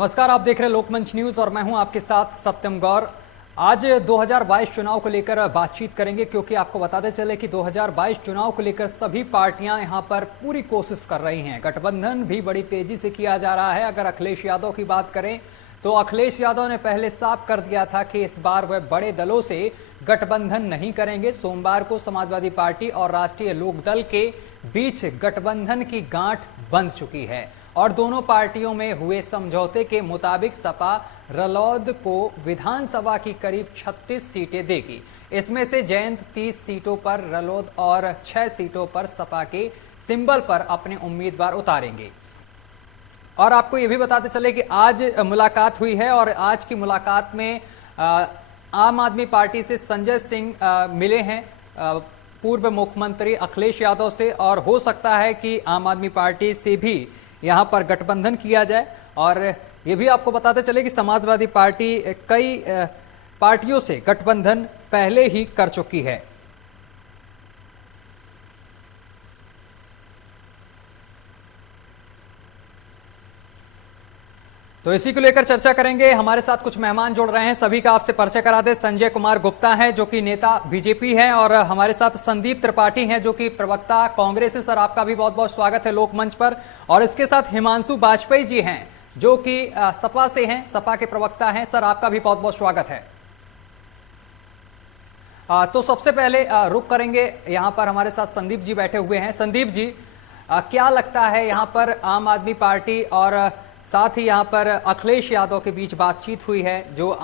नमस्कार, आप देख रहे हैं लोकमंच न्यूज और मैं हूं आपके साथ सत्यम गौर। आज 2022 चुनाव को लेकर बातचीत करेंगे क्योंकि आपको बताते चले कि 2022 चुनाव को लेकर सभी पार्टियां यहां पर पूरी कोशिश कर रही हैं। गठबंधन भी बड़ी तेजी से किया जा रहा है। अगर अखिलेश यादव की बात करें तो अखिलेश यादव ने पहले साफ कर दिया था कि इस बार वह बड़े दलों से गठबंधन नहीं करेंगे। सोमवार को समाजवादी पार्टी और राष्ट्रीय लोकदल के बीच गठबंधन की गांठ बंध चुकी है और दोनों पार्टियों में हुए समझौते के मुताबिक सपा रलौद को विधानसभा की करीब 36 सीटें देगी। इसमें से जयंत 30 सीटों पर रलौद और 6 सीटों पर सपा के सिंबल पर अपने उम्मीदवार उतारेंगे। और आपको ये भी बताते चले कि आज मुलाकात हुई है और आज की मुलाकात में आम आदमी पार्टी से संजय सिंह मिले हैं पूर्व मुख्यमंत्री अखिलेश यादव से, और हो सकता है कि आम आदमी पार्टी से भी यहां पर गठबंधन किया जाए। और ये भी आपको बताते चले कि समाजवादी पार्टी कई पार्टियों से गठबंधन पहले ही कर चुकी है। तो इसी को लेकर चर्चा करेंगे। हमारे साथ कुछ मेहमान जुड़ रहे हैं, सभी का आपसे परिचय करा दे। संजय कुमार गुप्ता हैं जो कि नेता बीजेपी हैं, और हमारे साथ संदीप त्रिपाठी हैं जो कि प्रवक्ता कांग्रेस है। सर, आपका भी बहुत बहुत स्वागत है लोकमंच पर। और इसके साथ हिमांशु बाजपेयी जी हैं जो कि सपा से हैं, सपा के प्रवक्ता हैं। सर, आपका भी बहुत बहुत स्वागत है। तो सबसे पहले रुक करेंगे, यहाँ पर हमारे साथ संदीप जी बैठे हुए हैं। संदीप जी, क्या लगता है यहाँ पर आम आदमी पार्टी और साथ ही यहाँ पर अखिलेश यादव के बीच बातचीत हुई है, जो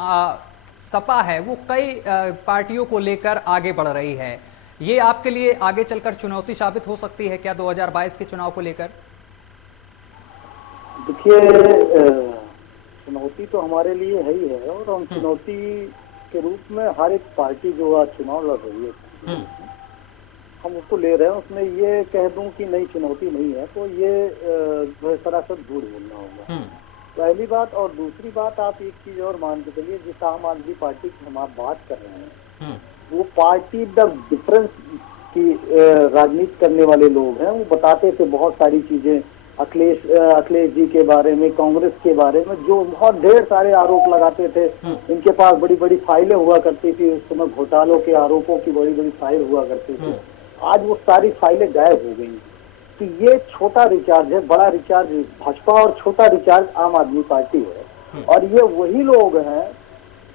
सपा है वो कई पार्टियों को लेकर आगे बढ़ रही है। ये आपके लिए आगे चलकर चुनौती साबित हो सकती है क्या 2022 के चुनाव को लेकर? देखिए, चुनौती तो हमारे लिए है ही है, और हम चुनौती के रूप में हर एक पार्टी जो आज चुनाव लड़ रही है हम उसको ले रहे हैं। उसमें ये कह दूं कि नई चुनौती नहीं है तो ये सरासर झूठ बोलना होगा, पहली बात। और दूसरी बात, आप एक चीज और मान के चलिए, जिस आम आदमी पार्टी की हम आप बात कर रहे हैं वो पार्टी द डिफरेंस की राजनीति करने वाले लोग हैं। वो बताते थे बहुत सारी चीजें अखिलेश जी के बारे में, कांग्रेस के बारे में, जो बहुत ढेर सारे आरोप लगाते थे। इनके पास बड़ी बड़ी फाइलें हुआ करती थी, उस समय घोटालों के आरोपों की बड़ी बड़ी फाइल हुआ करती थी। आज वो सारी फाइलें गायब हो गई। तो ये छोटा रिचार्ज है, बड़ा रिचार्ज भाजपा और छोटा रिचार्ज आम आदमी पार्टी है। और ये वही लोग हैं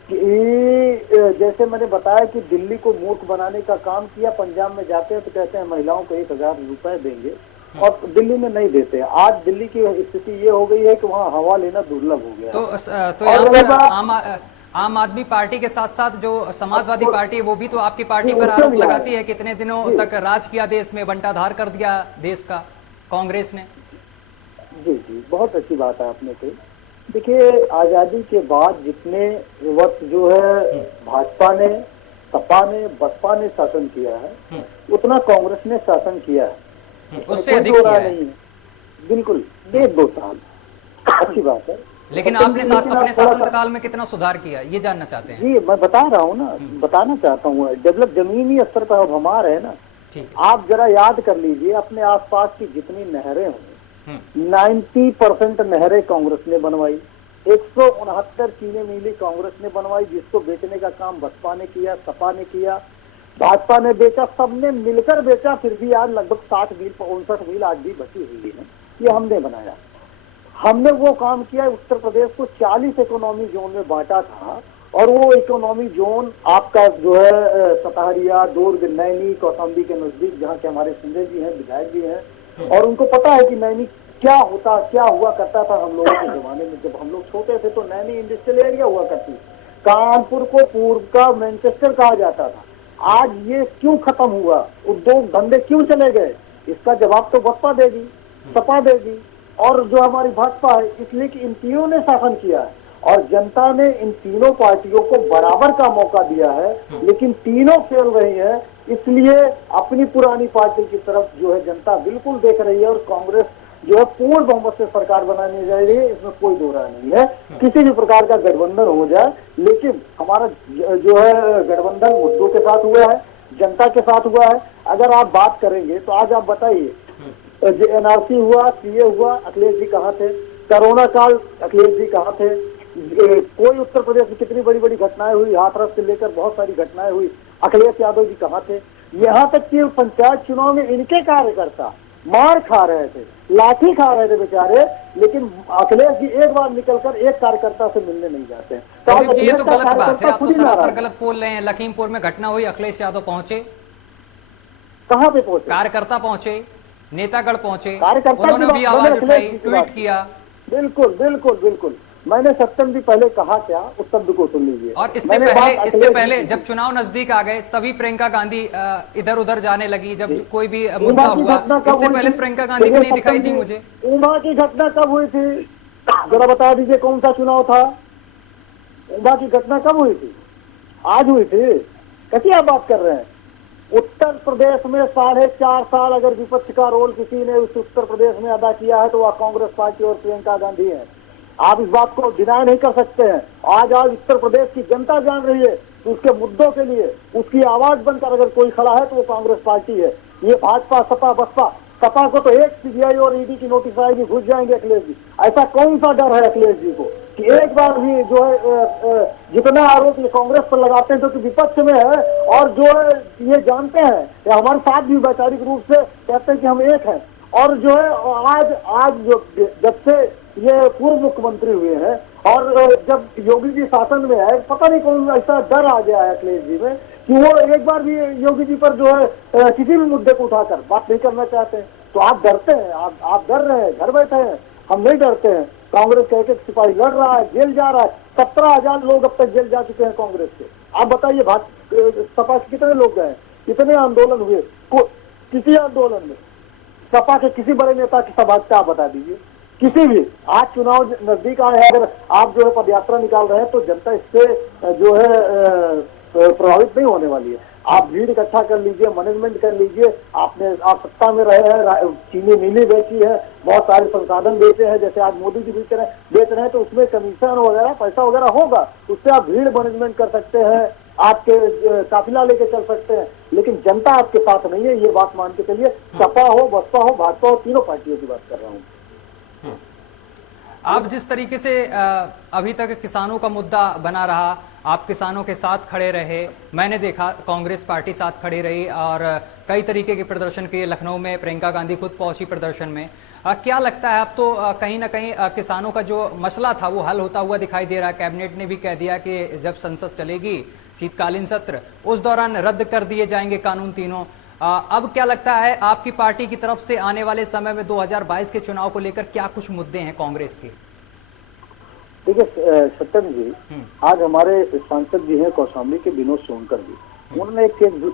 कि जैसे मैंने बताया कि दिल्ली को मूर्ख बनाने का काम किया। पंजाब में जाते हैं तो कहते हैं महिलाओं को 1000 रुपए देंगे, और दिल्ली में नहीं देते। आज दिल्ली की स्थिति ये हो गई है कि वहाँ हवा लेना दुर्लभ हो गया। तो यहाँ पर आम आदमी पार्टी के साथ साथ जो समाजवादी पार्टी है वो भी तो आपकी पार्टी पर आरोप लगाती है, कितने दिनों तक राज किया देश में, बंटाधार कर दिया देश का कांग्रेस ने। जी जी, बहुत अच्छी बात है आपने कही। देखिए, आजादी के बाद जितने वक्त जो है भाजपा ने, सपा ने, बसपा ने शासन किया है, उतना कांग्रेस ने शासन किया है, उससे अधिक किया है। नहीं, बिल्कुल 1-2 साल अच्छी बात है। लेकिन आपने अपने शासनकाल में कितना सुधार किया, ये जानना चाहते हैं? जी, मैं बता रहा हूँ ना, बताना चाहता हूँ। डेवलप जमीनी स्तर पर अब हम आ रहे हैं ना। आप जरा याद कर लीजिए, अपने आसपास की जितनी नहरें होंगी 90% नहरें कांग्रेस ने बनवाई। 169 चीनी मिली कांग्रेस ने बनवाई, जिसको बेचने का काम बसपा ने किया, सपा ने किया, भाजपा ने बेचा, सबने मिलकर बेचा। फिर भी आज लगभग 60 मील 59 मील आज भी बची हुई है, ये हमने बनाया। हमने वो काम किया। उत्तर प्रदेश को 40 इकोनॉमी जोन में बांटा था, और वो इकोनॉमी जोन आपका जो है सताहरिया, दुर्ग, नैनी, कौशाम्बी के नजदीक, जहाँ के हमारे संजय जी हैं, विधायक जी हैं, और उनको पता है कि नैनी क्या हुआ करता था। हम लोगों के जमाने में जब हम लोग छोटे थे तो नैनी इंडस्ट्रियल एरिया हुआ करती। कानपुर को पूर्व का मैनचेस्टर कहा जाता था। आज ये क्यों खत्म हुआ, उद्योग धंधे क्यों चले गए? इसका जवाब तो बसपा देगी, सपा देगी, और जो हमारी भाजपा है। इसलिए कि इन तीनों ने शासन किया है और जनता ने इन तीनों पार्टियों को बराबर का मौका दिया है, लेकिन तीनों फेल रही है। इसलिए अपनी पुरानी पार्टी की तरफ जो है जनता बिल्कुल देख रही है, और कांग्रेस जो है पूर्ण बहुमत से सरकार बनाने जा रही है, इसमें कोई दो राय नहीं है। किसी भी प्रकार का गठबंधन हो जाए, लेकिन हमारा जो है गठबंधन मुद्दों के साथ हुआ है, जनता के साथ हुआ है। अगर आप बात करेंगे तो आज आप बताइए, एनआरसी हुआ, सीए हुआ, अखिलेश जी कहाँ थे? कोरोना काल अखिलेश जी कहाँ थे? कोई उत्तर प्रदेश में कितनी बड़ी बड़ी घटनाएं हुई, हाथरस से लेकर बहुत सारी घटनाएं हुई, अखिलेश यादव जी कहाँ थे? यहाँ तक कि पंचायत चुनाव में इनके कार्यकर्ता मार खा रहे थे, लाठी खा रहे थे बेचारे, लेकिन अखिलेश जी एक बार निकलकर एक कार्यकर्ता से मिलने नहीं जाते हैं। संदीप जी, ये तो गलत बात है, आप तो सरासर गलत बोल रहे हैं। लखीमपुर में घटना हुई, अखिलेश यादव पहुंचे, कहाँ पे पहुंचे? कार्यकर्ता पहुंचे, नेतागढ़ पहुंचे, कार्यकर्ता उन्होंने भी आवाज उठाई, ट्वीट किया। बिल्कुल बिल्कुल बिल्कुल। मैंने सत्यम जी पहले कहा क्या, उस शब्द को सुन लीजिए। और इससे पहले जब चुनाव नजदीक आ गए तभी प्रियंका गांधी इधर उधर जाने लगी, जब कोई भी मुद्दा हुआ, इससे पहले प्रियंका गांधी भी नहीं दिखाई दी मुझे। उमा की घटना कब हुई थी, जरा बता दीजिए, कौन सा चुनाव था? उमा की घटना कब हुई थी? आज हुई थी? कैसी आप बात कर रहे हैं? उत्तर प्रदेश में 4.5 साल अगर विपक्ष का रोल किसी ने उस उत्तर प्रदेश में अदा किया है तो वह कांग्रेस पार्टी और प्रियंका गांधी है। आप इस बात को डिनाई नहीं कर सकते हैं। आज उत्तर प्रदेश की जनता जान रही है, उसके मुद्दों के लिए उसकी आवाज बनकर अगर कोई खड़ा है तो वो कांग्रेस पार्टी है। ये भाजपा, सपा, बसपा, सपा को तो एक सीबीआई और ईडी की नोटिस आएगी, घुस जाएंगे अखिलेश जी। ऐसा कौन सा डर है अखिलेश जी को कि एक बार भी जो है जितना आरोप ये कांग्रेस पर लगाते हैं जो कि विपक्ष में है, और जो है ये जानते हैं हमारे साथ भी वैचारिक रूप से कहते हैं कि हम एक हैं, और जो है आज जो जब से ये पूर्व मुख्यमंत्री हुए हैं और जब योगी जी शासन में है, पता नहीं कौन ऐसा डर आ गया है अखिलेश जी में कि वो एक बार भी योगी जी पर जो है किसी भी मुद्दे को उठाकर बात नहीं करना चाहते हैं। तो आप डरते हैं, आप डर रहे हैं, घर बैठे हैं। हम नहीं डरते हैं। कांग्रेस का एक सिपाही लड़ रहा है, जेल जा रहा है। 17,000 लोग अब तक जेल जा चुके हैं कांग्रेस के। आप बताइए सपा के कितने लोग गए, कितने आंदोलन हुए? किसी आंदोलन में सपा के किसी बड़े नेता की सभा का आप बता दीजिए, किसी भी। आज चुनाव नजदीक आए हैं, अगर आप जो है पदयात्रा निकाल रहे हैं तो जनता इससे जो है प्रभावित नहीं होने वाली है। आप भीड़ इकट्ठा कर लीजिए, मैनेजमेंट कर लीजिए। आप सत्ता में रहे हैं, चीनी मिली बेची है, बहुत सारे संसाधन बेचे हैं, जैसे आज मोदी जी बेच रहे हैं, तो उसमें कमीशन वगैरह, पैसा वगैरह होगा, उससे आप भीड़ मैनेजमेंट कर सकते हैं, आपके काफिला लेके चल सकते हैं। लेकिन जनता आपके साथ नहीं है, ये बात मान के चलिए। सपा हो, बसपा हो, भाजपा हो, तीनों पार्टियों की बात कर रहा हूँ। आप जिस तरीके से अभी तक किसानों का मुद्दा बना रहा, आप किसानों के साथ खड़े रहे, मैंने देखा कांग्रेस पार्टी साथ खड़ी रही और कई तरीके के प्रदर्शन किए। लखनऊ में प्रियंका गांधी खुद पहुंची प्रदर्शन में। क्या लगता है, अब तो कहीं ना कहीं किसानों का जो मसला था वो हल होता हुआ दिखाई दे रहा है। कैबिनेट ने भी कह दिया कि जब संसद चलेगी, शीतकालीन सत्र, उस दौरान रद्द कर दिए जाएंगे कानून तीनों। अब क्या लगता है, आपकी पार्टी की तरफ से आने वाले समय में 2022 के चुनाव को लेकर क्या कुछ मुद्दे हैं कांग्रेस के? देखिए सत्यम जी, आज हमारे सांसद जी हैं कौशाम्बी के विनोद सोनकर जी, उन्होंने एक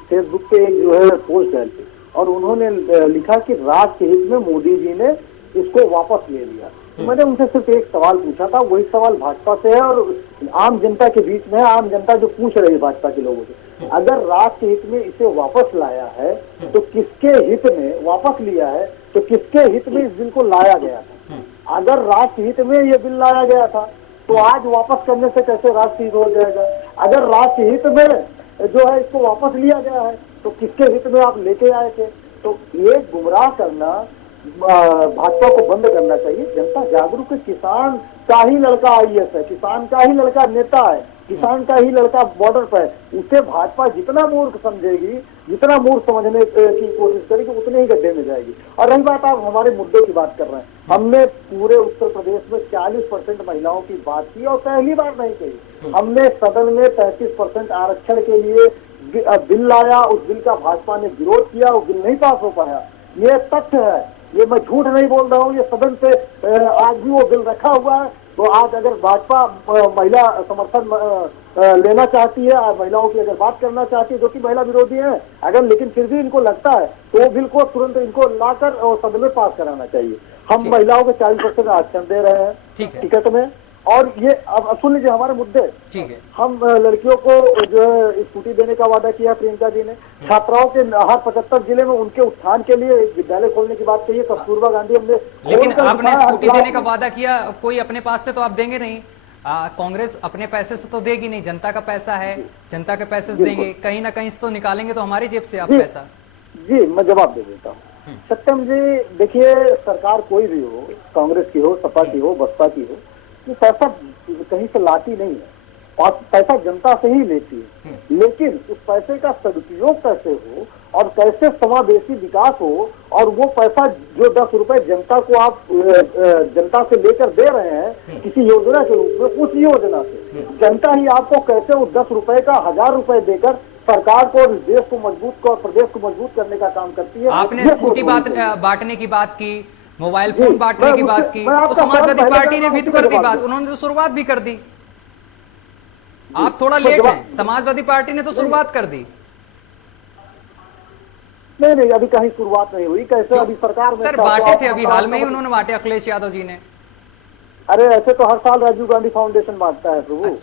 फेसबुक पे एक जो है पोस्ट डाली और उन्होंने लिखा कि राष्ट्र हित में मोदी जी ने इसको वापस ले लिया। तो मैंने उनसे सिर्फ एक सवाल पूछा था, वही सवाल भाजपा से है और आम जनता के बीच में है। आम जनता जो पूछ रही है भाजपा के लोगों से, अगर राष्ट्र हित में इसे वापस लाया है तो किसके हित में वापस लिया है, तो किसके हित में इस बिल को लाया गया था? अगर राष्ट्र हित में ये बिल लाया गया था तो आज वापस करने से कैसे राष्ट्र हित हो जाएगा? अगर राष्ट्र हित में जो है इसको वापस लिया गया है तो किसके हित में आप लेके आए थे? तो ये गुमराह करना भाजपा को बंद करना चाहिए। जनता जागरूक है। किसान का ही लड़का आईएएस है, किसान का ही लड़का नेता है, किसान का ही लड़का बॉर्डर पर है। उसे भाजपा जितना मूर्ख समझेगी, जितना मूर्ख समझने की कोशिश करेगी, उतने ही गड्ढे में जाएगी। और रही बात, आप हमारे मुद्दों की बात कर रहे हैं, हमने पूरे उत्तर प्रदेश में 40% महिलाओं की बात की और पहली बार नहीं कही। हमने सदन में 35% आरक्षण के लिए बिल लाया, उस बिल का भाजपा ने विरोध किया, वो बिल नहीं पास हो पाया। ये तथ्य है, ये मैं झूठ नहीं बोल रहा हूँ। ये सदन से आज भी वो बिल रखा हुआ है। तो आज अगर भाजपा महिला समर्थन लेना चाहती है, महिलाओं की अगर बात करना चाहती है, जो कि महिला विरोधी है, अगर लेकिन फिर भी इनको लगता है तो वो बिल को तुरंत इनको लाकर सदन में पास कराना चाहिए। हम महिलाओं को 40% आरक्षण दे रहे हैं टिकट में। और ये अब सुन लीजिए हमारे मुद्दे। ठीक है। हम लड़कियों को जो है स्कूटी देने का वादा किया प्रियंका जी ने। छात्राओं के हर 75 जिले में उनके उत्थान के लिए विद्यालय खोलने की बात कही है कस्तूरबा गांधी। हमने लेकिन आपने स्कूटी देने का वादा किया, कोई अपने पास से तो आप देंगे नहीं। कांग्रेस अपने पैसे से तो देगी नहीं, जनता का पैसा है, जनता के पैसे से देंगे, कहीं ना कहीं से तो निकालेंगे तो हमारी जेब से आप पैसा। जी मैं जवाब दे देता हूँ। सत्यम जी, देखिए, सरकार कोई भी हो, कांग्रेस की हो, सपा की हो, बसपा की हो, ये पैसा कहीं से लाती नहीं है और पैसा जनता से ही लेती है। लेकिन उस पैसे का सदुपयोग कैसे हो और कैसे समावेशी विकास हो, और वो पैसा जो 10 रुपए जनता को आप जनता से लेकर दे रहे हैं किसी योजना के रूप में, उस योजना से जनता ही आपको कैसे उस 10 रुपए का 1000 रुपए देकर सरकार को और देश को मजबूत को, प्रदेश को मजबूत करने का काम करती है। आपने स्कूटी बांटने की बात की, मोबाइल फोन बांटने की बात की, तो समाजवादी पार्टी ने भी तो कर दी बात, उन्होंने तो शुरुआत भी कर दी। आप थोड़ा लेट हैं, समाजवादी पार्टी ने तो शुरुआत कर दी। नहीं, अभी कहीं शुरुआत नहीं हुई। कैसे अभी सरकार में सर बांटे थे, अभी हाल में ही उन्होंने बांटे, अखिलेश यादव जी ने। अरे ऐसे तो हर साल राजीव गांधी फाउंडेशन बांटता है प्रभु,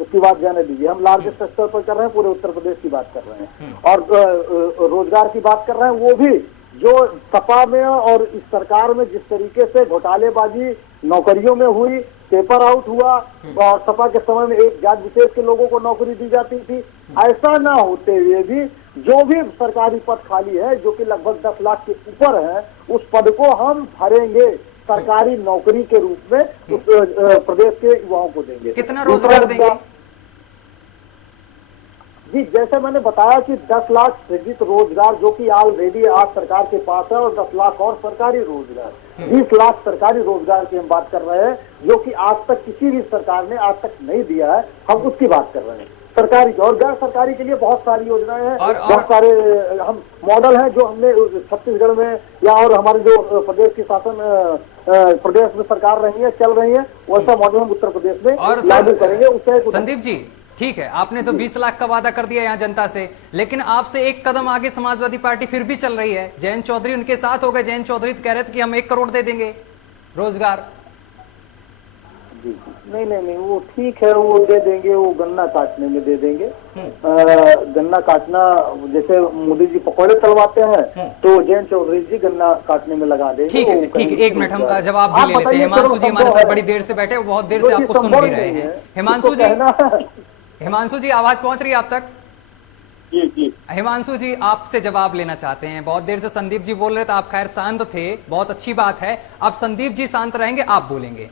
उसकी बात जाने दीजिए। हम लार्जेस्ट स्तर पर कर रहे हैं, पूरे उत्तर प्रदेश की बात कर रहे हैं और रोजगार की बात कर रहे हैं, वो भी जो सपा में और इस सरकार में जिस तरीके से घोटालेबाजी नौकरियों में हुई, पेपर आउट हुआ और सपा के समय में एक जात विशेष के लोगों को नौकरी दी जाती थी, ऐसा ना होते हुए भी जो भी सरकारी पद खाली है, जो कि लगभग 10 लाख के ऊपर है, उस पद को हम भरेंगे, सरकारी नौकरी के रूप में उस प्रदेश के युवाओं को देंगे। कितना रोजगार देंगे जी? जैसे मैंने बताया कि 10 लाख सृजित रोजगार जो कि ऑलरेडी आज सरकार के पास है, और 10 लाख और सरकारी रोजगार, 20 लाख सरकारी रोजगार की हम बात कर रहे हैं, जो कि आज तक किसी भी सरकार ने आज तक नहीं दिया है, हम उसकी बात कर रहे हैं। सरकारी और गैर सरकारी के लिए बहुत सारी योजनाएं हैं, बहुत सारे हम मॉडल हैं जो हमने छत्तीसगढ़ में या और हमारे जो प्रदेश की शासन प्रदेश में सरकार रही है, चल रही है, वैसा मॉडल हम उत्तर प्रदेश में लागू करेंगे। उससे संदीप जी, ठीक है, आपने तो 20 लाख का वादा कर दिया यहाँ जनता से, लेकिन आपसे एक कदम आगे समाजवादी पार्टी फिर भी चल रही है। जयंत चौधरी उनके साथ हो गए, जयंत चौधरी कह रहे थे कि हम 1 करोड़ दे देंगे रोजगार। नहीं, वो ठीक है, वो दे देंगे, वो गन्ना काटने में दे देंगे। गन्ना काटना, जैसे मोदी जी पकौड़े तलवाते हैं, तो जयंत चौधरी जी गन्ना काटने में लगा देंगे। ठीक है, 1 मिनट हम जवाब भी ले लेते हैं। हिमांशु जी हमारे साथ बड़ी देर से बैठे, बहुत देर से आपको सुन भी रहे हैं। हिमांशु जी आवाज पहुंच रही है आप तक? जी। हिमांशु जी आपसे जवाब लेना चाहते हैं। बहुत देर से संदीप जी बोल रहे थे, आप खैर शांत थे, बहुत अच्छी बात है। अब संदीप जी शांत रहेंगे, आप बोलेंगे।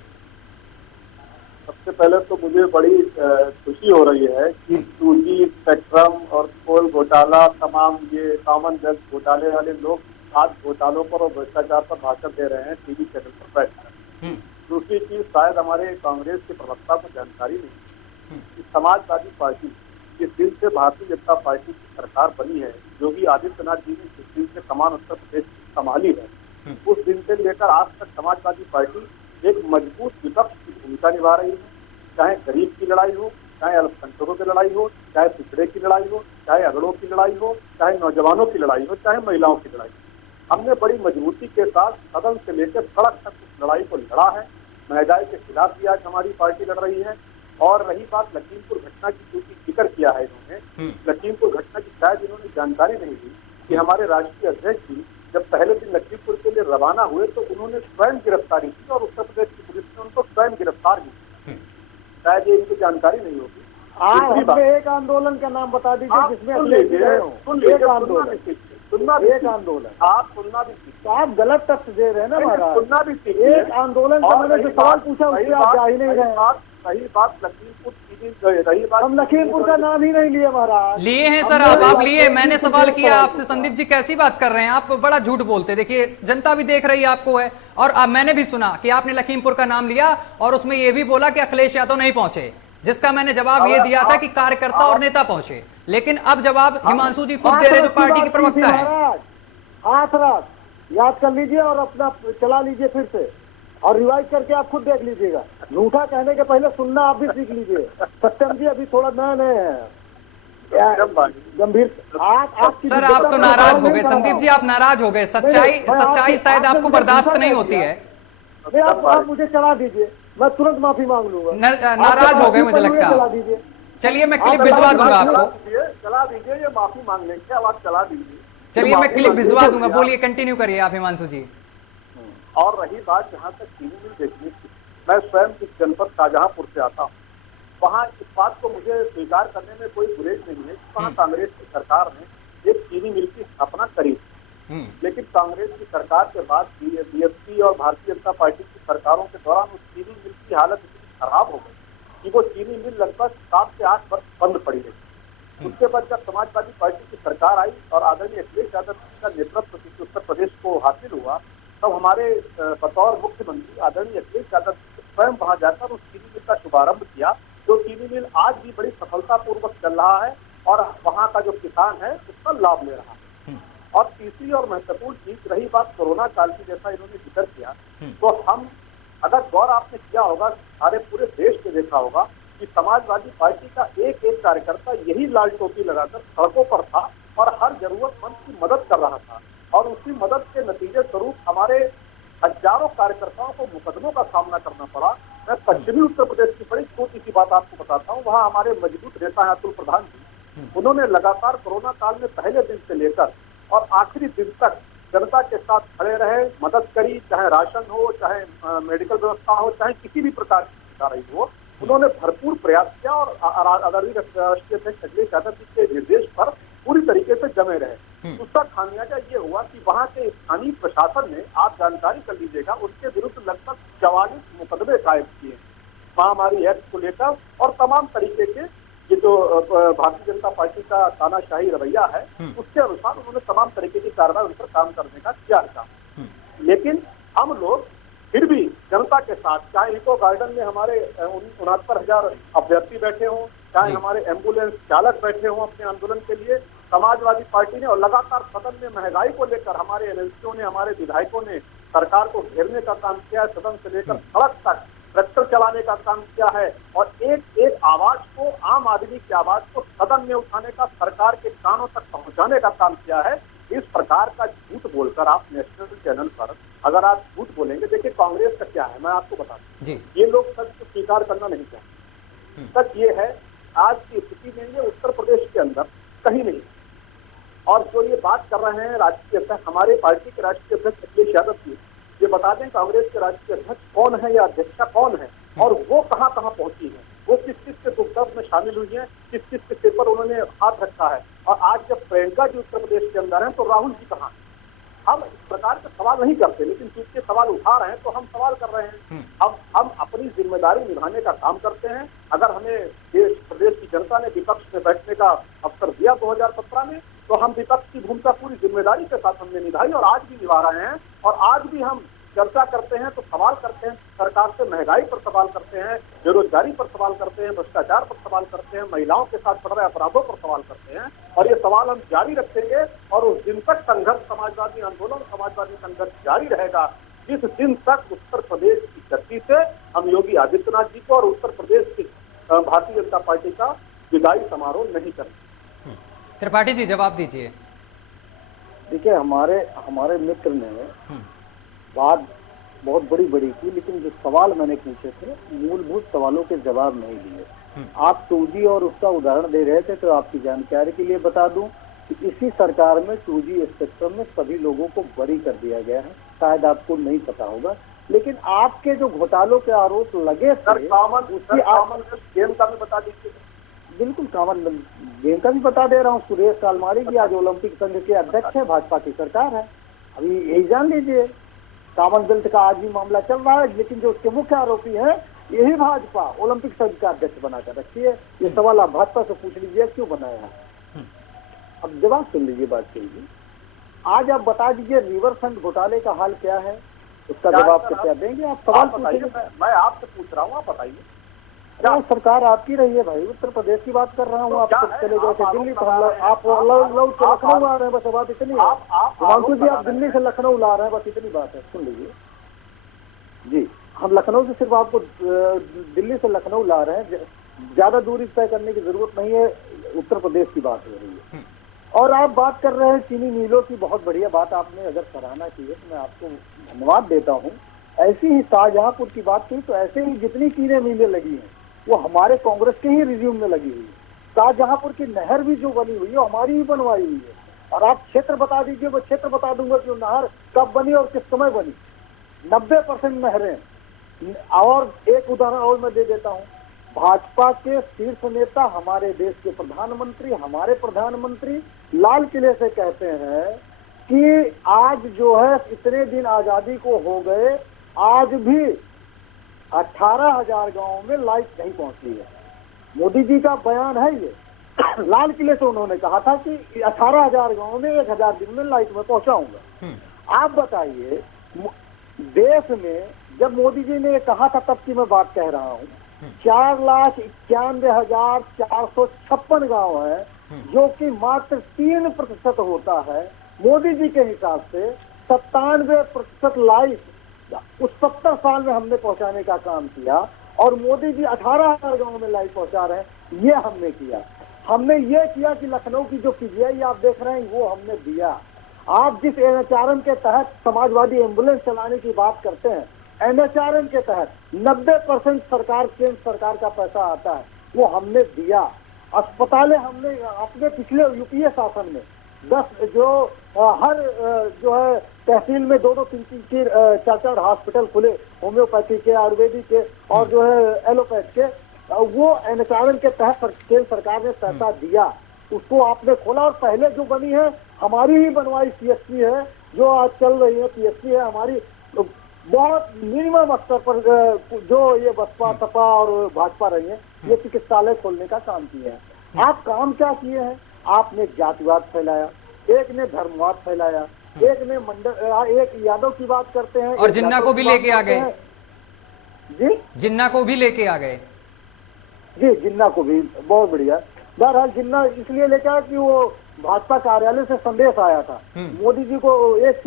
सबसे पहले तो मुझे बड़ी खुशी हो रही है कि 2G स्पेक्ट्रम और कोल घोटाला, तमाम ये कॉमनवेल्थ घोटाले वाले लोग आज घोटालों पर और भ्रष्टाचार पर भाषण दे रहे हैं टीवी चैनल पर बैठकर। दूसरी चीज, शायद हमारे कांग्रेस के प्रवक्ता को जानकारी नहीं कि समाजवादी पार्टी जिस दिन से भारतीय जनता पार्टी की सरकार बनी है, योगी आदित्यनाथ जी ने जिस दिन से कमान उत्तर प्रदेश संभाली है, उस दिन से लेकर आज तक समाजवादी पार्टी एक मजबूत विपक्ष की भूमिका निभा रही है। चाहे गरीब की लड़ाई हो, चाहे अल्पसंख्यकों की लड़ाई हो, चाहे पिछड़े की लड़ाई हो, चाहे अगड़ों की लड़ाई हो, चाहे नौजवानों की लड़ाई हो, चाहे महिलाओं की लड़ाई हो, हमने बड़ी मजबूती के साथ सदन से लेकर सड़क तक उस लड़ाई को लड़ा है। महंगाई के खिलाफ भी आज हमारी पार्टी लड़ रही है। और रही बात लखीमपुर घटना की, क्योंकि जिक्र किया है इन्होंने, लखीमपुर घटना की शायद इन्होंने जानकारी नहीं दी कि हमारे राष्ट्रीय अध्यक्ष जी जब पहले दिन लखीमपुर के लिए रवाना हुए तो उन्होंने स्वयं गिरफ्तारी की और उत्तर प्रदेश की पुलिस ने उनको स्वयं गिरफ्तार किया। शायद ये इनको जानकारी नहीं होगी। हमें एक आंदोलन का नाम बता दीजिए जिसमें सुन लीजिए एक आंदोलन, सुनना एक आंदोलन, आप सुनना भी सीखिए। आप गलत तथ्य दे रहे हैं ना महाराज, सुनना भी सीखिए। एक आंदोलन का मैंने जो सवाल पूछा उससे आप जा ही नहीं रहे। सही बात लखीमपुर रही बात, हम लखीमपुर का नाम ही नहीं लिए महाराज। लिए हैं सर आप लिए, मैंने सवाल किया आपसे। संदीप जी कैसी बात कर रहे हैं आप, बड़ा झूठ बोलते। देखिए जनता भी देख रही है आपको है, और मैंने भी सुना कि आपने लखीमपुर का नाम लिया और उसमें यह भी बोला कि अखिलेश यादव नहीं पहुंचे, जिसका मैंने जवाब ये दिया था कि कार्यकर्ता और नेता पहुंचे। लेकिन अब जवाब हिमांशु जी खुद दे रहे, जो पार्टी के प्रवक्ता है। हाथ रात याद कर लीजिए और अपना चला लीजिए फिर से, और रिवाइज करके आप खुद देख लीजिएगा। झूठा कहने के पहले सुनना आप भी सीख लीजिए। सत्यम जी अभी थोड़ा नए हैं, गंभीर। सर आप तो नाराज हो गए संदीप जी, आप नाराज हो गए। सच्चाई शायद आपको बर्दाश्त नहीं होती है। आप मुझे चला दीजिए, मैं तुरंत माफी मांग लूंगा। नाराज हो गए मुझे लगता है। चलिए मैं क्लिप भिजवा दूंगा आपको। चला दीजिए, ये माफी मांग लेंगे, अब आप चला दीजिए। चलिए मैं क्लिप भिजवा दूंगा, बोलिए, कंटिन्यू करिए आप हिमांशु जी। और रही बात जहाँ तक चीनी मिल देखने की, मैं स्वयं इस जनपद शाहजहांपुर से आता हूँ। वहाँ इस बात को मुझे स्वीकार करने में कोई गुरेज नहीं है कि वहाँ कांग्रेस की सरकार ने एक चीनी मिल की स्थापना करी। लेकिन कांग्रेस की सरकार के बाद बीएसपी और भारतीय जनता पार्टी की सरकारों के दौरान उस चीनी मिल की हालत इतनी खराब हो गई कि वो चीनी मिल लगभग 7 से 8 वर्ष बंद पड़ी रही। उसके बाद जब समाजवादी पार्टी की सरकार आई और आदरणीय अखिलेश यादव जी का नेतृत्व उत्तर प्रदेश को हासिल हुआ, तब हमारे बतौर मुख्यमंत्री आदरणीय अखिलेश यादव जी ने स्वयं वहां जाकर उस चीनी मिल का शुभारंभ किया, जो चीनी मिल आज भी बड़ी सफलतापूर्वक चल रहा है और वहाँ का जो किसान है उसका लाभ ले रहा है। और तीसरी और महत्वपूर्ण चीज रही बात कोरोना काल की, जैसा इन्होंने जिक्र किया, तो हम अगर गौर आपने किया होगा, सारे पूरे देश में देखा होगा कि समाजवादी पार्टी का एक एक कार्यकर्ता यही लाल टोपी लगाकर सड़कों पर था और हर जरूरतमंद की मदद कर रहा था। और उसी मदद के नतीजे स्वरूप हमारे हजारों कार्यकर्ताओं को मुकदमों का सामना करना पड़ा। मैं पश्चिमी उत्तर प्रदेश की बड़ी छोटी सी बात आपको बताता हूँ। वहाँ हमारे मजबूत नेता हैं अतुल प्रधान जी, उन्होंने लगातार कोरोना काल में पहले दिन से लेकर और आखिरी दिन तक जनता के साथ खड़े रहे, मदद करी, चाहे राशन हो, चाहे मेडिकल व्यवस्था हो, चाहे किसी भी प्रकार की सुविधा रही हो। उन्होंने भरपूर प्रयास किया और आदरणीय राष्ट्रीय अध्यक्ष अखिलेश यादव जी के निर्देश पर पूरी तरीके से जमे रहे। उसका खामियाजा ये हुआ कि वहाँ के स्थानीय प्रशासन ने, आप जानकारी कर लीजिएगा, उनके विरुद्ध लगभग 44 मुकदमे कायम किए महामारी एक्ट को लेकर। और तमाम तरीके के ये जो भारतीय जनता पार्टी का तानाशाही रवैया है उसके अनुसार उन्होंने तमाम तरीके की कार्रवाई उन पर काम करने का किया था। लेकिन हम लोग फिर भी जनता के साथ, चाहे इको गार्डन में हमारे 69,000 अभ्यर्थी बैठे हों, चाहे हमारे एम्बुलेंस चालक बैठे हों अपने आंदोलन के लिए, समाजवादी पार्टी ने और लगातार सदन में महंगाई को लेकर हमारे एमएलसीओ ने, हमारे विधायकों ने सरकार को घेरने का काम किया है, सदन से लेकर सड़क तक ट्रैक्टर चलाने का काम किया है और एक एक आवाज को, आम आदमी की आवाज को सदन में उठाने का, सरकार के कानों तक पहुंचाने का काम किया है। इस प्रकार का झूठ बोलकर आप नेशनल चैनल पर अगर आप झूठ बोलेंगे, देखिए कांग्रेस का क्या है मैं आपको बता दूं, ये लोग सच को स्वीकार करना नहीं चाहते। सच ये है आज की स्थिति में ये उत्तर प्रदेश के अंदर कहीं नहीं। और जो ये बात कर रहे हैं राष्ट्रीय अध्यक्ष, हमारे पार्टी के राष्ट्रीय अध्यक्ष अखिलेश यादव जी, ये बता दें कांग्रेस के राष्ट्रीय अध्यक्ष कौन है या अध्यक्षा कौन है और वो कहां कहां पहुंची है, वो किस किस के दुख दर्द में शामिल हुई है, किस किस के सिर पर उन्होंने हाथ रखा है। और आज जब प्रियंका जी उत्तर प्रदेश के अंदर हैं तो राहुल जी कहां? हम इस प्रकार के सवाल नहीं करते, लेकिन चूंकि सवाल उठा रहे हैं तो हम सवाल कर रहे हैं। हम अपनी जिम्मेदारी निभाने का काम करते हैं। अगर हमें देश प्रदेश की जनता ने विपक्ष में बैठने का अवसर दिया 2017 में, तो हम विपक्ष की भूमिका पूरी जिम्मेदारी के साथ हमने निभाई और आज भी निभा रहे हैं। और आज भी हम चर्चा करते हैं तो सवाल करते हैं, सरकार से महंगाई पर सवाल करते हैं, बेरोजगारी पर सवाल करते हैं, भ्रष्टाचार पर सवाल करते हैं, महिलाओं के साथ बढ़ रहे अपराधों पर सवाल करते हैं। और ये सवाल हम जारी रखेंगे और उस दिन तक संघर्ष, समाजवादी आंदोलन, समाजवादी संघर्ष जारी रहेगा जिस दिन तक उत्तर प्रदेश की धरती से हम योगी आदित्यनाथ जी को और उत्तर प्रदेश की भारतीय जनता पार्टी का विदाई समारोह नहीं करेंगे। त्रिपाठी जी जवाब दीजिए। देखिए हमारे मित्र ने बात बहुत बड़ी की, लेकिन जो सवाल मैंने पूछे थे मूलभूत सवालों के जवाब नहीं दिए। आप 2G और उसका उदाहरण दे रहे थे, तो आपकी जानकारी के लिए बता दूं कि इसी सरकार में 2G स्पेक्ट्रम में सभी लोगों को बरी कर दिया गया है। शायद आपको नहीं पता होगा, लेकिन आपके जो घोटालों के आरोप लगे थे गेम का भी बता दीजिए। बिल्कुल कॉमन गेम का भी बता दे रहा हूँ। सुरेश कालमारी जी आज ओलंपिक संघ के अध्यक्ष है, भाजपा की सरकार है। अभी यही जान लीजिए, कॉमनवेल्थ का आज भी मामला चल रहा है, लेकिन जो उसके मुख्य आरोपी है यही भाजपा ओलंपिक संघ का अध्यक्ष बनाकर रखी है। ये सवाल आप भाजपा से पूछ लीजिए क्यों बनाया है। अब जवाब सुन लीजिए बात के लिए। आज आप बता दीजिए रिवरफ्रंट घोटाले का हाल क्या है, उसका जवाब क्या देंगे आप? सवाल पूछिए, मैं आपसे पूछ रहा हूँ, आप बताइए। क्या सरकार आपकी रही है भाई? उत्तर प्रदेश की बात कर रहा हूँ। आप चले गए थे दिल्ली, तो आप लखनऊ आ रहे हैं, बस बात इतनी है। हिमांशु जी आप दिल्ली से लखनऊ ला रहे हैं, बस इतनी बात है, सुन लीजिए जी। हम लखनऊ से सिर्फ आपको दिल्ली से लखनऊ ला रहे हैं, ज्यादा दूरी तय करने की जरूरत नहीं है। उत्तर प्रदेश की बात हो रही है और आप बात कर रहे हैं चीनी मिलों की। बहुत बढ़िया बात आपने अगर सराहना की है तो मैं आपको धन्यवाद देता हूँ। ऐसी ही शाहजहांपुर की बात की तो ऐसे ही जितनी चीनी मिलें लगी हैं वो हमारे कांग्रेस के ही रिज्यूम में लगी हुई है। शाहजहांपुर की नहर भी जो बनी हुई है हमारी ही बनवाई हुई है। और आप क्षेत्र बता दीजिए, वो क्षेत्र बता दूंगा कि नहर कब बनी और किस समय बनी। 90% नहरें। और एक उदाहरण और मैं दे देता हूँ, भाजपा के शीर्ष नेता हमारे देश के प्रधानमंत्री, हमारे प्रधानमंत्री लाल किले से कहते हैं कि आज जो है इतने दिन आजादी को हो गए, आज भी 18,000 गांवों में लाइट नहीं पहुंची है। मोदी जी का बयान है ये। लाल किले से उन्होंने कहा था कि 18,000 गांवों में 1,000 दिन में लाइट में पहुंचाऊंगा। आप बताइए, देश में जब मोदी जी ने कहा था तब की मैं बात कह रहा हूँ, 4,91,456 गांव है, जो कि मात्र 3% होता है। मोदी जी के हिसाब से 97% लाइट उस 70 साल में हमने पहुंचाने का काम किया, और मोदी जी 18,000 गांव में लाइट पहुंचा रहे हैं। ये हमने किया। हमने ये किया कि लखनऊ की जो पीजीआई आप देख रहे हैं वो हमने दिया। आप जिस एनएचआरएम के तहत समाजवादी एम्बुलेंस चलाने की बात करते हैं, एनएचआरएम के तहत 90% सरकार, केंद्र सरकार का पैसा आता है, वो हमने दिया। अस्पतालें हमने अपने पिछले यूपीए शासन में 10 जो हर जो है तहसील में 2-2, 3-3, 4-4 हॉस्पिटल खुले, होम्योपैथी के, आयुर्वेदिक के और जो है एलोपैथ के, वो एनएचआरएम के तहत केंद्र सरकार ने पैसा दिया, उसको आपने खोला। और पहले जो बनी है हमारी ही बनवाई पीएचसी है, जो आज चल रही है पीएचसी है हमारी, बहुत मिनिमम स्तर पर जो ये बसपा, सपा और भाजपा रही है, ये चिकित्सालय खोलने का काम किए हैं। आप काम क्या किए हैं? आपने जातिवाद फैलाया, एक ने धर्मवाद फैलाया, एक ने एक यादव की बात करते हैं और जिन्ना को भी लेके आ गए। जी, जिन्ना को भी लेके आ गए। जी, जिन्ना को भी, बहुत बढ़िया। बहरहाल जिन्ना इसलिए लेके आया कि वो भाजपा कार्यालय से संदेश आया था मोदी जी को। एक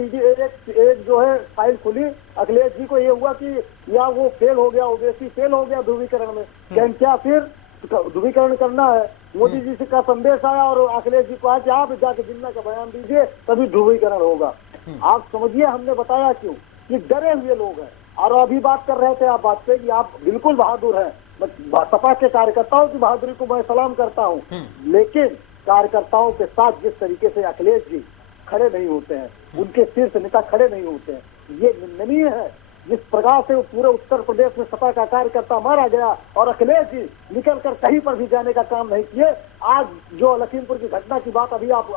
जो है फाइल खुली, अखिलेश जी को ये हुआ कि या वो फेल हो गया, ओबीसी फेल हो गया ध्रुवीकरण में, क्या फिर ध्रुवीकरण करना है। मोदी जी से का संदेश आया और अखिलेश जी को कहा कि आप जाके जिन्ना का बयान दीजिए, तभी ध्रुवीकरण होगा। आप समझिए हमने बताया क्यों, कि डरे हुए लोग हैं। और अभी बात कर रहे थे आप बात पे कि आप बिल्कुल बहादुर हैं, सपा के कार्यकर्ताओं की बहादुरी को मैं सलाम करता हूँ, लेकिन कार्यकर्ताओं के साथ जिस तरीके से अखिलेश जी खड़े नहीं होते हैं, उनके शीर्ष नेता खड़े नहीं होते हैं, ये निंदनीय है। जिस प्रकार से पूरे उत्तर प्रदेश में सपा का कार्यकर्ता मारा गया और अखिलेश जी निकल कर कहीं पर भी जाने का काम नहीं किए। आज जो लखीमपुर की घटना की बात, अभी आप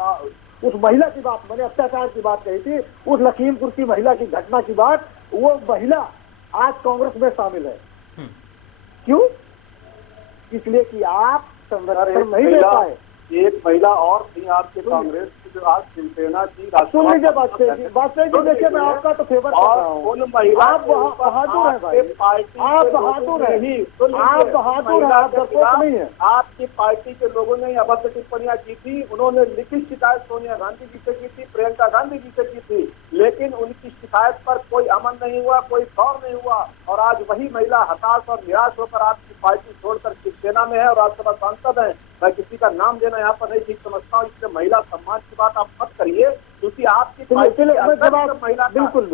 उस महिला की बात, मैंने अत्याचार की बात कही थी, उस लखीमपुर की महिला की घटना की बात, वो महिला आज कांग्रेस में शामिल है। क्यों? इसलिए कि आप संरक्षण नहीं दे पाए। एक महिला और थी आपके कांग्रेस की, जो आज शिवसेना की। सुन लीजिए वाजपेयी जी, देखिए मैं आपका तो फेवर कर रहा हूँ। आप बहादुर हैं भाई, आप बहादुर हैं, आप बहादुर हैं, आप डरपोक नहीं है। आपकी पार्टी के लोगों ने अभद्र टिप्पणियां की थी, उन्होंने लिखित शिकायत सोनिया गांधी जी से की थी, प्रियंका गांधी जी से की थी, लेकिन उनकी शिकायत पर कोई अमल नहीं हुआ, कोई गौर नहीं हुआ। और आज वही महिला हताश और निराश होकर आपकी पार्टी छोड़कर शिवसेना में है और राज्यसभा सांसद है। मैं किसी का नाम देना यहाँ पर नहीं ठीक समझता हूँ, इसलिए महिला सम्मान की बात आप मत करिए, क्योंकि आपकी पार्टी महिला बिल्कुल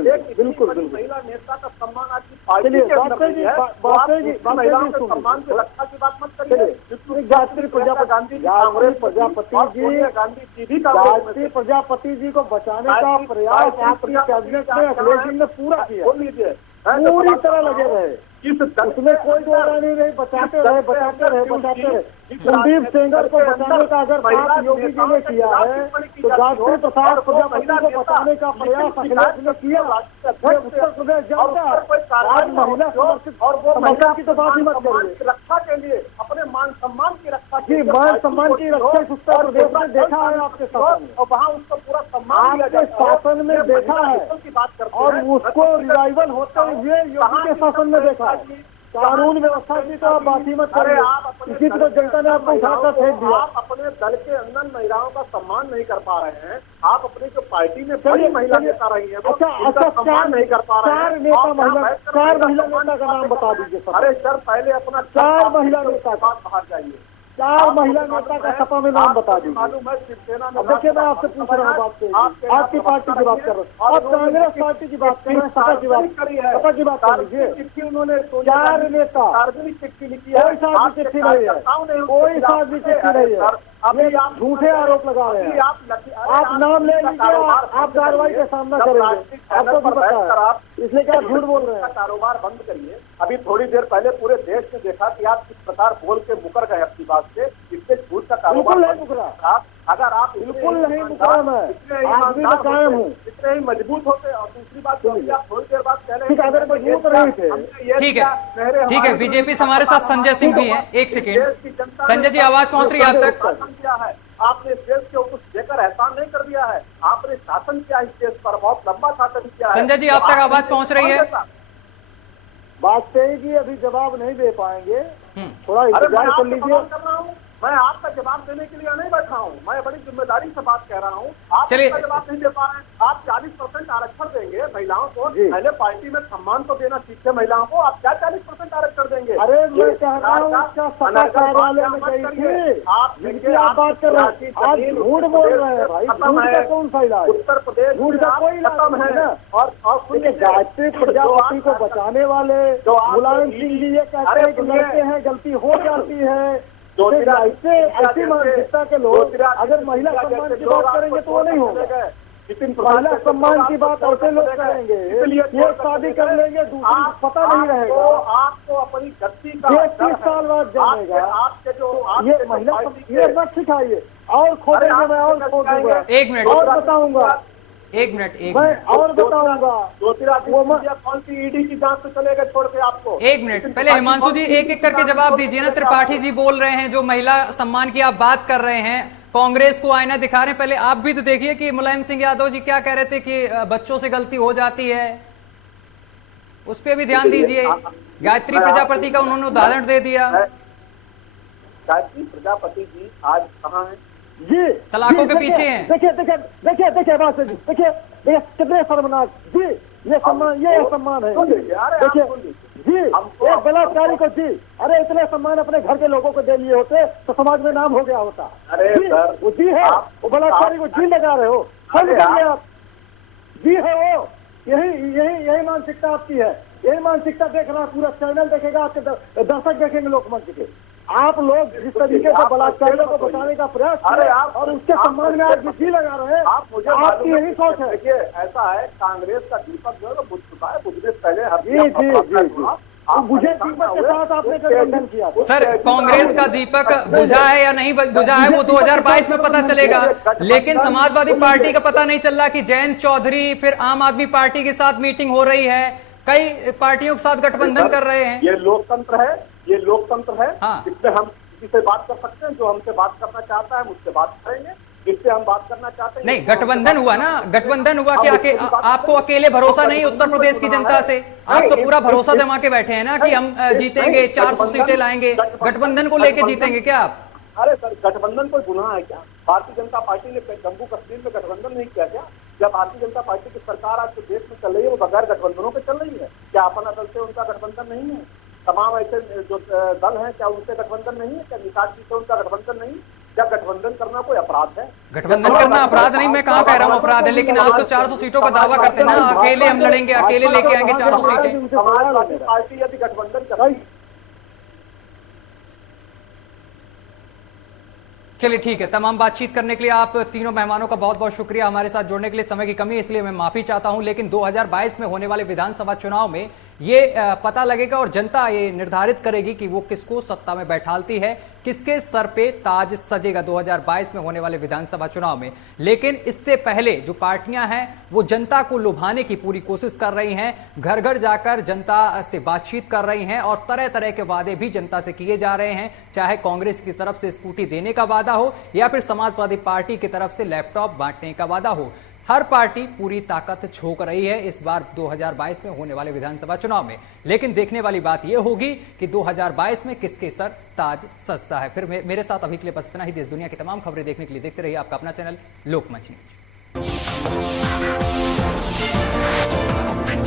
महिला नेता का सम्मान आपकी पार्टी के अंदर नहीं है। महिलाओं के सम्मान की रक्षा की बात मत करिए। गायत्री प्रजापति जी को बचाने का प्रयास आपकी कैबिनेट में अखिलेश जी ने पूरा किया, पूरी तरह लगे रहे, उसमें कोई दो नहीं रही, बचाते रहे। संदीप सेंगर को बचाने का अगर बात योगी जी ने किया है, तो गायत्री प्रसाद प्रजापति को बचाने का प्रयास अखिलेश ने किया। उत्तर प्रदेश जानता है, आज महिला समर्थन की तो बात ही मत करिए। रक्षा के लिए, अपने मान सम्मान की रक्षा जी, मान सम्मान की रक्षा उत्तर प्रदेश में देखा है आपके शासन में, और वहाँ उसका पूरा सम्मान आपके शासन में देखा है, और उसको रिवाइवल होते हुए योगी के शासन में देखा है। कानून व्यवस्था की तो आप बात ही मत करें, इसी तरह जनता ने आपको उठाकर फेंक दिया। आप अपने दल के अंदर महिलाओं का सम्मान नहीं कर पा रहे हैं, आप अपने जो पार्टी में बड़ी महिला नेता रही है, अच्छा, सम्मान नहीं कर पा रहे हैं। 4 महिला नेता का नाम बता दीजिए। अरे सर, पहले अपना 4 महिला नेता का बाहर जाइए, 4 महिला नेता का सपा में नाम बता दीजिए। मालूम है शिवसेना में। देखिए, मैं आपसे पूछ रहा हूँ, बात आपकी पार्टी की बात कर रहे हैं, आप कांग्रेस पार्टी की बात कर रहे हैं, सपा की बात कर लीजिए। उन्होंने 4 नेता, सार्वजनिक चिट्ठी लिखी है, कोई सार्वजनिक चिट्ठी नहीं है, कोई सार्वजनिक चिट्ठी नहीं है। अभी आप झूठे आरोप लगा रहे हैं। आप नाम ले लीजिए, आप कार्रवाई का सामना करेंगे, आपको भी पता है, इसलिए क्या झूठ बोल रहे हैं। कारोबार बंद करिए। अभी थोड़ी देर पहले पूरे देश ने देखा कि आप किस प्रकार बोल के मुकर गए अपनी बात से, इससे झूठ का कारोबार नहीं मुकरा। अगर आप बिल्कुल नहीं मुकरम है, आज भी मैं कायम हूँ। इतने ही मजबूत होते। और दूसरी बात जो आप थोड़ी देर बाद कह रहे हैं, अगर मजबूत नहीं थे। ठीक है, ठीक है, बीजेपी से हमारे साथ संजय सिंह भी हैं। एक सेकेंड संजय जी, आवाज पहुंच रही है आप तक? शासन क्या है, आपने इस देश के कुछ देकर एहसान नहीं कर दिया है। आपने शासन किया इस देश पर, बहुत लंबा शासन किया है। संजय जी, आप तक आवाज पहुंच रही है? वाजपेयी जी अभी जवाब नहीं दे पाएंगे, थोड़ा इंतजार कर लीजिए। मैं आपका जवाब देने के लिए नहीं बैठा हूँ, मैं बड़ी जिम्मेदारी से बात कह रहा हूँ। आप इसका जवाब नहीं दे पा रहे हैं। आप 40% आरक्षण देंगे महिलाओं को, पहले पार्टी में सम्मान तो देना सीखे महिलाओं को। आप क्या 40% आरक्षण देंगे? अरे मैं कह रहा हूँ कार्यालय में गई थी, आप बात कर रहे हैं, आप झूठ बोल रहे हैं भाई, झूठ का कौन सा इलाज? उत्तर प्रदेश झूठ का कोई इलाज है ना। और गायत्री प्रजापति को बचाने वाले मुलायम सिंह जी ये कहते हैं कि लड़के हैं, गलती हो जाती है। ऐसी मानसिकता के लोग अगर महिला सम्मान की बात करेंगे तो वो नहीं होगा। महिला सम्मान की बात ऐसे लोग करेंगे, ये शादी कर लेंगे, दूसरी पता नहीं रहेगा। आपको अपनी गति का 30 साल बाद जानेगा। आपके जो ये महिला ये मत सिखाइए, और खोदेंगे मैं और खोदूंगा, 1 मिनट और बताऊंगा, 1 मिनट मैं और बताऊंगा। कौन सी ईडी की जांच से चलेगा छोड़ के आपको? 1 मिनट पहले हिमांशु जी एक एक करके जवाब दीजिए ना। त्रिपाठी जी बोल रहे हैं, जो महिला सम्मान की आप बात कर रहे हैं, कांग्रेस को आईना दिखा रहे हैं। पहले आप भी तो देखिए कि मुलायम सिंह यादव जी क्या कह रहे थे कि बच्चों से गलती हो जाती है, उस पर भी ध्यान दीजिए। गायत्री प्रजापति का उन्होंने उदाहरण दे दिया। गायत्री प्रजापति जी आज कहाँ है जी? सलाखों के पीछे हैं। देखिए देखिए देखिए देखिए बात जी, देखिए कितने शर्मनाक जी, ये सम्मान है। देखिए जी, एक बलात्कारी को जी, अरे इतने सम्मान अपने घर के लोगों को दे लिए होते तो समाज में नाम हो गया होता। अरे सर, वो जी है, वो बलात्कारी को जी लगा रहे हो, आप जी है वो। यही मानसिकता आपकी है, यही मानसिकता देख रहा पूरा चैनल देखेगा, आपके दर्शक देखेंगे लोकमंच के। आप लोग जिस तरीके से बलात्कारियों को बचाने का प्रयास कर और उसके सम्मान में आज जी लगा रहे हैं, आपकी यही सोच है। देखिए ऐसा है, कांग्रेस का दीपक जो है वो बुझ चुका है, बुझने से पहले मुझे दीपक के साथ आपने गठबंधन किया। सर, कांग्रेस का दीपक बुझा है या नहीं बुझा है वो 2022 में पता चलेगा, लेकिन समाजवादी पार्टी का पता नहीं चल रहा कि जयंत चौधरी फिर आम आदमी पार्टी के साथ मीटिंग हो रही है, कई पार्टियों के साथ गठबंधन कर रहे हैं। ये लोकतंत्र है, ये लोकतंत्र है। हाँ। इससे हम किसी से बात कर सकते हैं, जो हमसे बात करना चाहता है मुझसे बात करेंगे, जिससे हम बात करना चाहते हैं। नहीं, गठबंधन हुआ ना, गठबंधन हुआ कि आपको अकेले भरोसा नहीं उत्तर प्रदेश की जनता से, आप तो पूरा भरोसा जमा के बैठे हैं ना कि हम जीतेंगे, 400 सीटें लाएंगे। गठबंधन को लेके जीतेंगे क्या आप? अरे सर, गठबंधन कोई गुनाह है क्या? भारतीय जनता पार्टी ने जम्मू कश्मीर में गठबंधन नहीं किया क्या? जब भारतीय जनता पार्टी की सरकार आज देश में चल रही है, वो बगैर गठबंधनों पे चल रही है क्या? अपना दल से उनका गठबंधन नहीं है? तमाम ऐसे जो दल हैं, क्या उनसे गठबंधन नहीं है? क्या निषाद जी से उनका गठबंधन नहीं? क्या गठबंधन करना कोई अपराध है? गठबंधन करना अपराध नहीं, मैं कहाँ कह रहा हूँ अपराध है, लेकिन आप तो 400 सीटों का दावा करते हैं ना, अकेले हम लड़ेंगे, अकेले लेके आएंगे 400 सीटें। समाजवादी पार्टी यदि गठबंधन कर रही। चलिए ठीक है, तमाम बातचीत करने के लिए आप तीनों मेहमानों का बहुत बहुत शुक्रिया। हमारे साथ जुड़ने के लिए समय की कमी है, इसलिए मैं माफी चाहता हूं, लेकिन 2022 में होने वाले विधानसभा चुनाव में ये पता लगेगा और जनता ये निर्धारित करेगी कि वो किसको सत्ता में बैठालती है, किसके सर पे ताज सजेगा 2022 में होने वाले विधानसभा चुनाव में। लेकिन इससे पहले जो पार्टियां हैं वो जनता को लुभाने की पूरी कोशिश कर रही हैं, घर घर जाकर जनता से बातचीत कर रही हैं और तरह तरह के वादे भी जनता से किए जा रहे हैं, चाहे कांग्रेस की तरफ से स्कूटी देने का वादा हो या फिर समाजवादी पार्टी की तरफ से लैपटॉप बांटने का वादा हो। हर पार्टी पूरी ताकत झोंक रही है इस बार 2022 में होने वाले विधानसभा चुनाव में। लेकिन देखने वाली बात यह होगी कि 2022 में किसके सर ताज सजता है। फिर मेरे साथ अभी के लिए बस इतना ही। देश दुनिया की तमाम खबरें देखने के लिए देखते रहिए आपका अपना चैनल लोकमंच न्यूज।